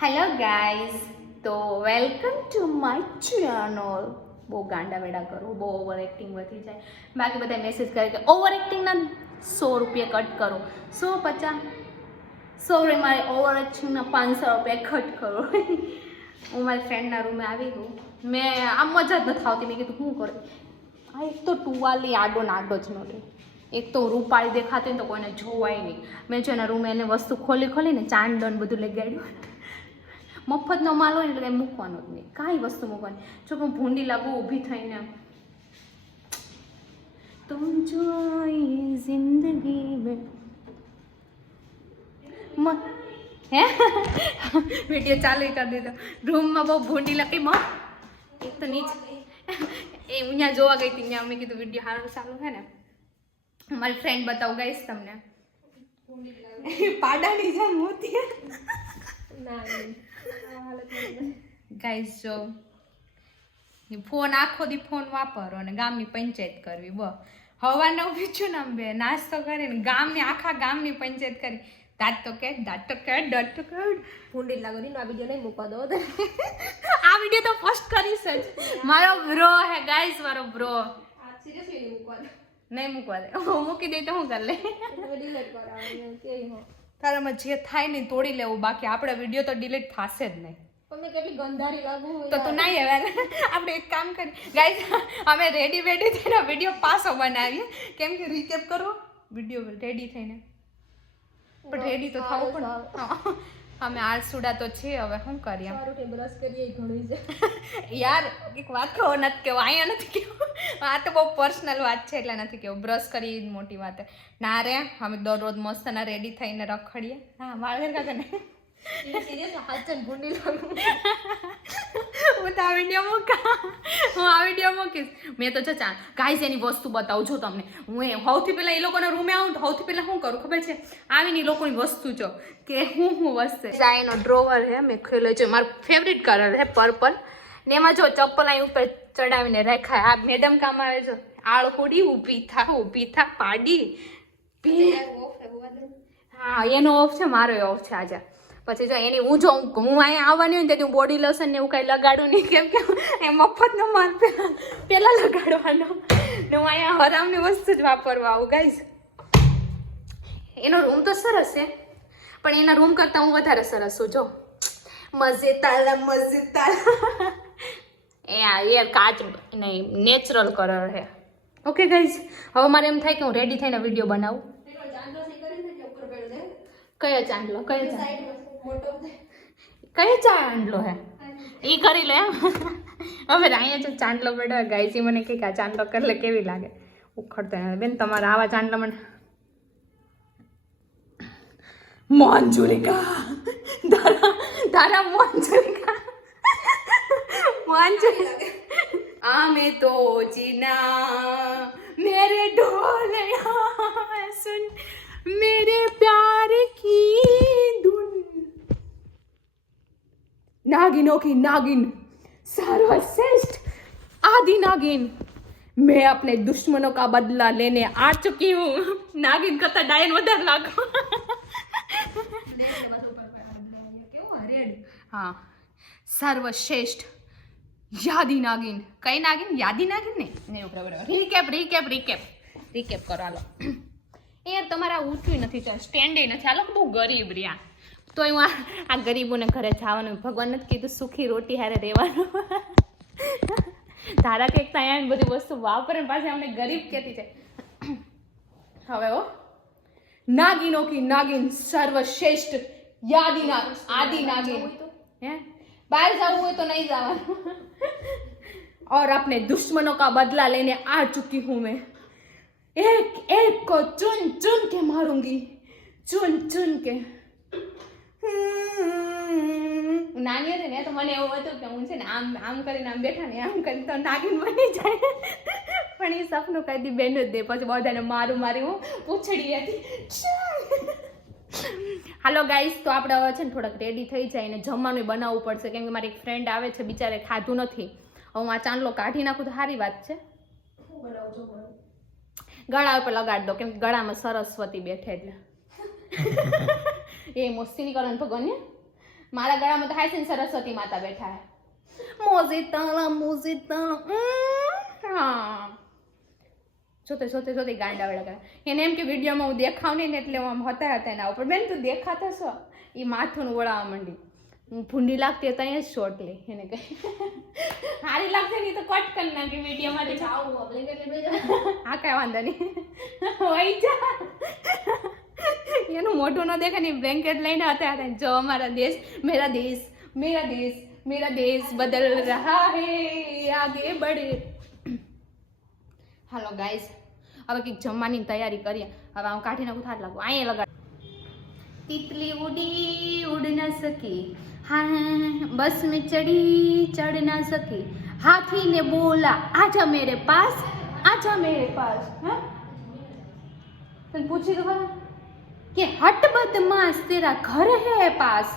Hello guys, તો welcome to my channel. બહુ ગાંડા વેડા કરું, બહુ ઓવર એક્ટિંગ વધી જાય. બાકી બધા મેસેજ કરે કે ઓવર એક્ટિંગના 100 રૂપિયા કટ કરો. 100 મારે ઓવર એક્ટિંગના 500 રૂપિયા કટ કરો. હું મારી ફ્રેન્ડના રૂમે આવી ગયું. મેં આમ મજા જ નથી આવતી. મેં કીધું શું કરે આ, એક તો ટુવાલી આડો નાડો જ ન રહે, એક તો રૂપાળી દેખાતી ને તો કોઈને જોવાય નહીં. મેં છે એના રૂમે એને વસ્તુ ખોલીને ચાંદન બધું લગાડ્યું. મફતનો માલ હોય ને એટલે કંઈ મૂકવાનો જ નહીં, કાંઈ વસ્તુ મૂકવાની. જો હું ભૂંડી લાગુ ઊભી થઈને તુમ જો જિંદગી મેં હે વિડીયો ચાલુ કરી દીધો. રૂમમાં બહુ ભૂંડી લાગી એક તો નીચે એ હું ત્યાં જોવા ગઈ હતી, ત્યાં મેં કીધું વિડીયો સારું ચાલુ છે ને. મારી ફ્રેન્ડ બતાવું ગઈશ તમને, પાડાની જેમ મોતી. ગાઈસ જો ફોન આખો દી ફોન વાપરો અને ગામની પંચાયત કરવી. હવાને ઊભી છું ને બે નાસ્તો કરીને ગામની આખા ગામની પંચાયત કરી. દાંત તો કેટ ભૂંડી લાગો દી. આ વિડીયો નહીં મૂકવા દો. આ વિડીયો તો પોસ્ટ કરીશ જ. મારો બ્રો હે ગાઈસ, મારો બ્રો. સિરિયસલી નહીં મૂકવા દે. હું મૂકી દઈ તો હું કરી લે. તારામાં જે થાય ને તોડી લેવું, બાકી આપણે વિડીયો તો ડિલીટ થશે જ નહીં. તમને કેટલી ગંધારી લાગુ તો તું નહીં હવે. આપણે એક કામ કરી ગાઈસ, અમે રેડી થઈને વિડીયો પાછો બનાવીએ. કેમ કે રીકેપ કરવો વિડીયો રેડી થઈને, પણ રેડી તો થવું પડે. અમે આળસુડા તો છે, હવે શું કરીએ. બ્રશ કરીએ ઘણું છે યાર. એક વાત કહો, નથી કેવું અહીંયા નથી કેવું. આ તો બહુ પર્સનલ વાત છે એટલે નથી કેવું. બ્રશ કરી મોટી વાત ના રે. અમે દરરોજ મસ્તના રેડી થઈને રખડીએ. હા વાળ કાકા ને ભૂંડી લાગુ. હું તો આ વિડીયો મૂકીશ. મેં તો ચા ગાઈસ એની વસ્તુ બતાવું છું તમને. હું સૌથી પહેલાં એ લોકોના રૂમે આવું તો સૌથી પહેલાં શું કરું ખબર છે? આવીને એ લોકોની વસ્તુ જો કે હું વસ્તુ. આ એનો ડ્રોવર છે, મેં ખોલ્યો છે. મારો ફેવરિટ કલર છે પર્પલ. ને એમાં જો ચપ્પલ અહીં ઉપર ચડાવીને રાખાય. આ મેડમ કામ આવે છે. આળહુડી ઊભી થા પાડી. હા એનો ઓફ છે, મારો ઓફ છે આજે. પછી જો એની હું અહીંયા આવવાની હોય ને તેથી હું બોડી લોશન ને એવું કાંઈ લગાડું નહીં. કેમ કે એ મફતનો માલ પહેલાં લગાડવાનો ને હું અહીંયા હરામની વસ્તુ જ વાપરવા આવું. ગાઈસ એનો રૂમ તો સરસ છે, પણ એના રૂમ કરતાં હું વધારે સરસ છું. જો મજેતાલા એ કાચ નહીં, નેચરલ કલર છે. ઓકે ગાઈસ, હવે મારે એમ થાય કે હું રેડી થઈને વિડીયો બનાવું. કયો ચાંદલો ચાંદલો હે એ કરી લે. હવે અહીંયા જો ચાંદલો બેઠો ગાઈસ, મને કે આ ચાંદલો કરી લે કેવી લાગે. ઉખડતો બેન તમારા આવા ચાંદલા મને મોંજુરિકા તારા મોંજુરિકા આમે તો જીના મેરે ઢોલયા સુન मेरे प्यार की धुन. नागिनों की नागिन सर्वश्रेष्ठ आदि नागिन, मैं अपने दुश्मनों का बदला लेने आ चुकी हूँ. नागिन करता डायन વધારે લાગો. हाँ સર્વશ્રેષ્ઠ યાદી નાગિન. કઈ નાગિન? યાદી નાગિન ને રીકેપ કરો. હાલો યાર તમારા ઊંચું નથી ચાલ, સ્ટેન્ડે નથી. આ લોકો બહુ ગરીબ રહ્યા. તો હું આ ગરીબોને ઘરે જવાનું. ભગવાન નથી કીધું સુખી રોટી હારે રહેવાનું. તારા કંઈક ત્યાં બધી વસ્તુ વાપરે પાછી અમને ગરીબ કહેતી છે. હવે નાગિનો કી નાગિન સર્વશ્રેષ્ઠ આદિ નાગિન. હે બહાર જવું હોય તો નહીં જવાનું. और अपने दुश्मनों का बदला लेने आ चुकी हूँ मैं. एक एक को चुन चुन के मारूंगी, चुन चुन के. નાની હતી ને તો મને એવું હતું કે હું છે ને આમ કરીને આમ બેઠા ને આમ કરીને તો નાગિન બની જાય. પણ એ સપનું કઈ દી બેન જ દે. પછી બધાને મારી હું પૂછડી હતી. હાલો ગાઈસ, તો આપણે હવે છે ને થોડાક રેડી થઈ જાય ને જમવાનું બનાવવું પડશે. કેમ કે મારી એક ફ્રેન્ડ આવે છે, બિચારે ખાધું નથી. હવે હું આ ચાંદલો કાઢી નાખું તો સારી વાત છે. ગળા ઉપર લગાડી દો, કેમ કે ગળામાં સરસ્વતી બેઠે એટલે એ મસ્તી નહીં કરવાનું ભગવાન ને. મારા ગળામાં તો હાય છે ને સરસ્વતી માતા બેઠા હે. મોજીતળા હા જોતે ગાંડા વેળા કરે. એને એમ કે વિડીયોમાં હું દેખાવ નહીં ને એટલે હું આમ હતા એના ઉપર. બેન તું દેખાતા છો? એ માથું વળાવવા માંડી. હું ભૂંડી લાગતી ત્યાં જ શોર્ટ લે એને કહે હારી લાગતી નહીં તો કટ કરી નાખી વિડીયોમાં. હા કાંઈ વાંધો નહીં હોય જા. એનું મોઢું ન દેખે ને બ્લેન્કેટ લઈને હતા જો અમારા દેશ મેરા દેશ મેરા દેશ મેરા દેશ બદલ રહા હે આગે બઢે. હાલો ગાઈઝ હવે કંઈક જમવાની તૈયારી કરીએ. હવે હું કાઢી નાખું થાક લાગુ અહીંયા લગાડ. तितली उड़ी उड़ न सकी हाँ बस में चढ़ न सकी हाथी ने बोला आजा मेरे पास हाँ तने पूछी तो कि हट बदमाश तेरा घर है पास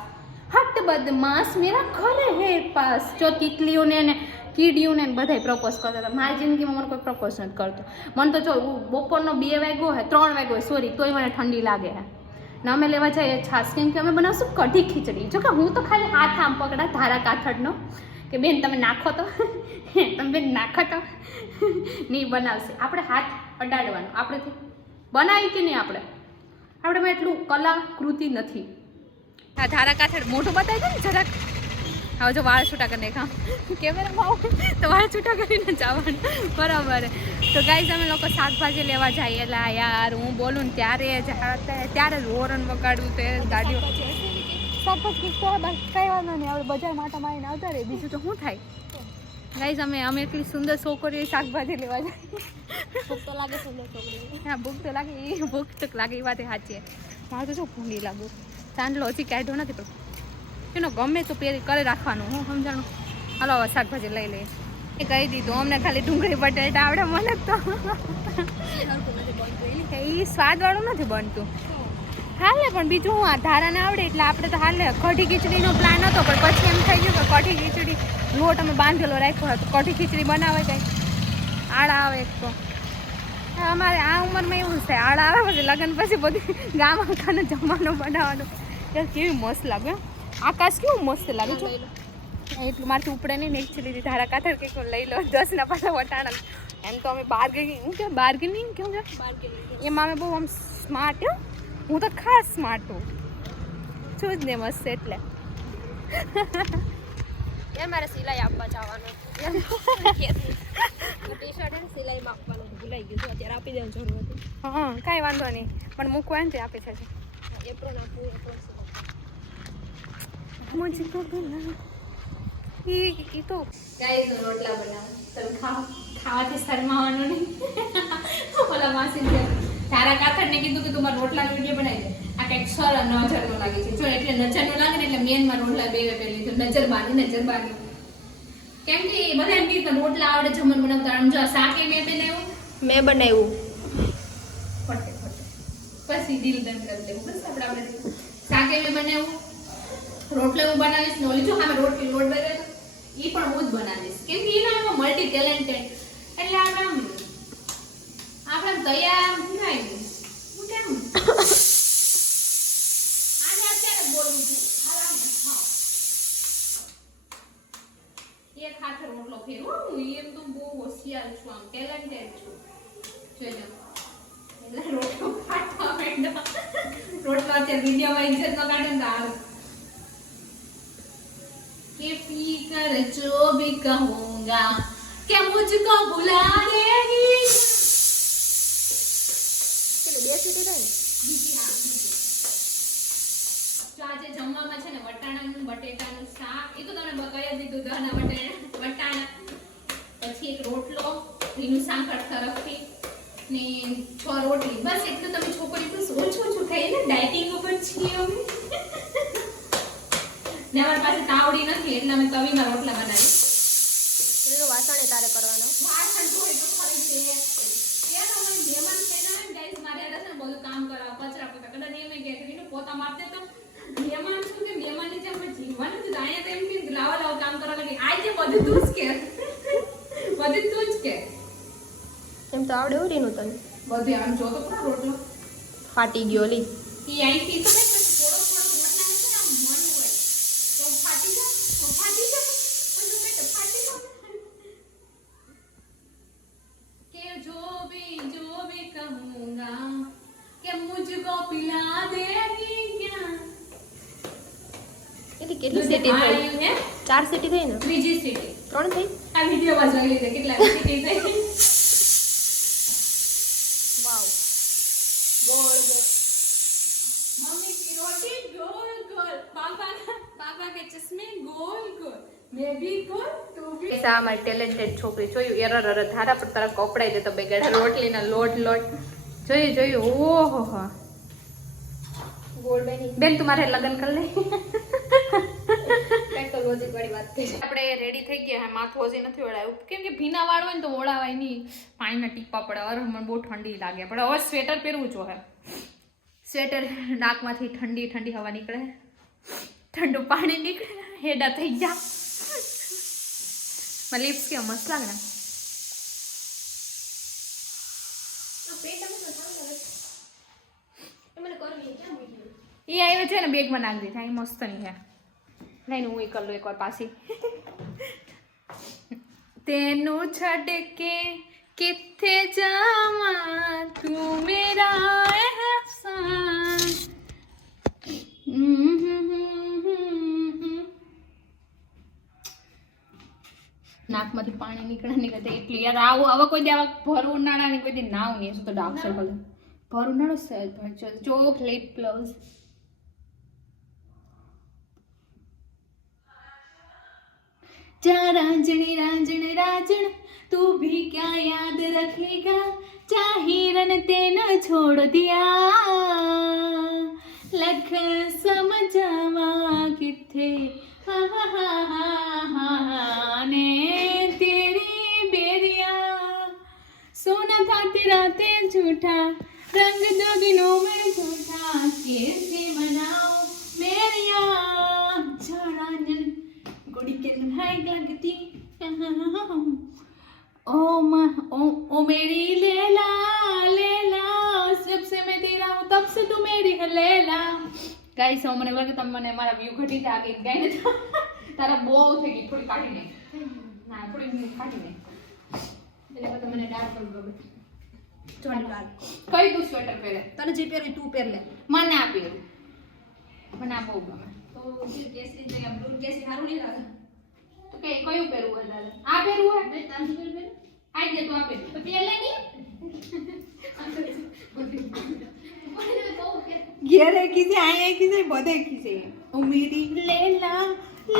हट बदमाश मेरा घर है पास. जो તિતલીઓને ને કીડીઓને બધાય પ્રપોઝ કરતા હતા. મારી જિંદગીમાં મને કોઈ પ્રપોઝ નથી કરતો. મને તો જો બપોરનો 2 વાગ્યો હોય 3 વાગ્યો હોય સોરી તોય મને ઠંડી લાગે હે ને અમે લેવા જઈએ છાશ કેમ કે અમે બનાવશું કઢી ખીચડી. જો કે હું તો ખાલી હાથ આમ પકડા ધારા કાથડનો કે બેન તમે નાખો તો તમે બેન નાખો તો નહીં બનાવશે. આપણે હાથ અડાડવાનો. આપણેથી બનાવી કે નહીં આપણે એટલું કલાકૃતિ નથી. આ ધારા કાથડ મોઢું બતાવી દે ને જરાક. હવે જો વાળ છૂટા કરી નાખા કેમેરામાં આવું તો વાળ છૂટા કરીને જવાનું બરાબર. તો ગાઈઝ અમે લોકો શાકભાજી લેવા જઈએ. એટલે યાર હું બોલું ને ત્યારે હોરન વગાડવું તો ગાડીઓ શાકભાજી તો બસ કઈ વાંધો નહીં. આપણે બજાર માટે મારીને આવતા રહે બીજું તો શું થાય. ગાઈઝ અમે એટલી સુંદર છોકરીઓ શાકભાજી લેવા જઈએ. ભૂખ તો લાગે સુંદર છોકરી. હા ભૂખ તો લાગે એ વાત સાચી. મારું તો શું ભૂંડી લાગુ ચાંદલો હજી કાઢ્યો નથી પણ એનો ગમે તો પહેરી કરી રાખવાનું. હું સમજાણું. હાલો હવે શાકભાજી લઈ લઈએ. એ કહી દીધું અમને ખાલી ડુંગળી બટેટા આવડે. મને તો એ સ્વાદવાળું નથી બનતું. હાલે પણ બીજું હું આ ધારાને આવડે એટલે આપણે તો હાલે. કઢી ખીચડીનો પ્લાન હતો પણ પછી એમ થઈ ગયું કે કઢી ખીચડી લોટ અમે બાંધેલો રાખ્યો હતો. કઢી ખીચડી બનાવે કાંઈ આળા આવે એક તો. અમારે આ ઉંમરમાં એવું છે આળા આવે પછી લગ્ન પછી બધી ગામ આખાને જમવાનું બનાવવાનું. કેવી મસ્ત લાગે. આકાશ કેવું મસ્ત લાગે છે. એટલું મારથી ઉપડે નહીં ને એકચ્યુઅલી ધારા કાથડ કંઈક લઈ લો 10ના પાછા વટાણા. એમ તો અમે બાર્ગેનિંગ કેવું છે એમાં અમે બહુ આમ સ્માર્ટ. હું તો ખાસ સ્માર્ટ છું જ ને મસ્ત એટલે. મારે સિલાઈ આપવા જવાનું ટી શર્ટ ને સિલાઈ આપવાનું ભૂલાઈ ગયું અત્યારે આપી દેવાનું જરૂર હતું. હા કાંઈ વાંધો નહીં પણ મૂકવા ને આપી છે એપ્રોન આપવું મુझको बुला એ તો ગાઈસ રોટલા બનાવ તમે ખાવાથી શરમાવાનું નહીં. ઓલા માસી તારા કાથડને કીધું કે તું મારા રોટલાનો વિડીયો બનાવી દે. આ કંઈક નજરનો લાગે છે જો એટલે નજરનો લાગે ને એટલે મેનમાં રોટલા બેવે પેલી તો નજર બાંધી કેમ કે બધા એમ કીધું રોટલા આવડે જમવાનું બનાવતા. જો શાકે મેં બનાવ્યું ફટે પછી દિલ દન કરી દેવું બસ આપણે શાકે મેં બનાવ્યું. રોટલા હું બનાવીશ ને ઓલી જો હા રોટલી લોટ બને એ પણ હું જ બનાવીશ કેમ કે એમાં મલ્ટી ટેલેન્ટેડ એટલે આપણે તૈયાર થાય હું કેમ આજે અત્યારે બોલું છું આરામ ખાઓ એક હાથે રોટલો ફેરવો. હું એમ તો બહુ હોશિયાર છું આમ ટેલેન્ટેડ છું જોજો. એટલે રોટલો ખાતા માંડ્યો રોટલો અત્યારે વિડીયોમાં ઇજ્જત ન કાઢે ને તો कि पी कर जो भी कहूँगा क्या मुझको बुला देगी. ચલો 2 સીટી થાય જો આજે જમવામાં છે ને વટાણાનું બટેટાનું શાક એ તો તમને બકાઈ દીધું દાના વટાણા પછી એક રોટલો ભીનું સાંકળ તરફથી ને 6 રોટલી બસ એટલું. તમે છોકરી તો ઓછું ખાઈ ને ડાયટિંગ ઉપર છીએ અમે ને અમારી પાસે તાવડી નથી એટલે અમે તવીમાં રોટલા બનાવી. એટલે વાસણે તારે કરવાનો વાસણ ધોઈ તો ખરી છે યાર. અમે મહેમાન છે ને ગાઈસ મારે આ રસન બધું કામ કરાવ કચરા પોતા કદાચ એમ કે કરીને પોતા મારતે તો મહેમાન શું કે મહેમાનની જેમ જીવવાનું તો આયા તો એમ કે લાવ કામ કરવા લાગી. આજે બધું તું જ કે એમ તો આવડે ઉડીનું તને બધું આમ જો તો પૂરો રોટલો ફાટી ગયો લી ઈ અહીંથી તો કઈ થોડો રોટલા છે ને આમ મન હોય ફાટી જાય ફાટી જાય કે जो भी कहूंगा કે मुझको पिला देगी क्या કેટલી સીટી થઈ? 4 સીટી થઈ ને? ત્રીજી સીટી 3 થઈ? આ વિડિયોમાં જોઈ લીધે કેટલા સીટી થઈ વાવ गोल गोल मम्मी की रोटी गोल गोल पापा के चश्मे गोल गोल मैं भी गोल तू भी ऐसा हमारी ટેલેન્ટેડ છોકરી જોયું એરર એરર ધારા પર તારા કપડાઈ જતો બે ગડા રોટલીના લોટ જોયું ઓહો હો ગોળ બની બેન તમારે લગન કરી લે ટેકનોલોજી વાળી વાત થઈ. આપણે રેડી થઈ ગયા હે માથું હજી નથી ઓળાયું કેમ કે ભીના વાળ હોય ને તો ઓળાવાય નહીં પાણીના ટીપા પડે અરે મને બહુ ઠંડી લાગે પણ હવે સ્વેટર પહેરવું જોઈએ સ્વેટર નાકમાંથી ઠંડી ઠંડી હવા નીકળે ઠંડુ પાણી નીકળે હેડા થઈ ગયા મારી લિપ્સ કેવા મસ્ત લાગે ને મને કરવી ક્યાં મૂકી? એ આવ્યો છે ને બેગમાં નાખી દીધા એ મસ્ત નહીં હે લઈને હું એ કરી લઉં એકવાર પાછી તેનું છડ કે કિથે જાવા તું મેરા એહસાન નાકમાંથી પાણી નીકળે એટલી યાર આવું હવે કોઈ દી આવા ભર ઉનાળાની કોઈ દી નાવ નહીં શું તો ડાર્ક સર્કલ ભર ઉનાળો ચોકલેટ પ્લસ जा रांझण रांझण तू भी क्या याद रखेगा चाहिरन तेना छोड़ दिया लख समझावा किथे ने तेरी बेरिया सोना था तेरा तेल झूठा रंग दो दिनों में झूठा कैसे मनाओ मेरिया रांझण गुड़ी के नहाई लगती ओ मेरी लैला लैला जब से मैं तेरा हूँ तब से तू मेरी है लैला गाइस મને લાગે તમે મને મારા વ્યૂ ઘટી જા કે ગાઈને તારા બહુ થઈ ગઈ થોડી કાઢી ને ના થોડી કાઢી ને એટલે તો મને ડાર્ક કલર ગમે ચોની વાત કઈ તું સ્વેટર પહેરે તને જે પહેરવી તું પહેર લે. મને આ પહેર મને આ બહુ ગમે તો જે કેસરી જગ્યા બ્લુ કેસરી સારું નહીં લાગે. તો કે કયું પહેરવું વધારે આ પહેરવું હોય મેં તારું પહેર પહેર આ જ લે તો આ પહેર તો પહેર લે ની. ઘેરે કીધે આયા કીધે બધે કીધે ઓ મેરી લેલા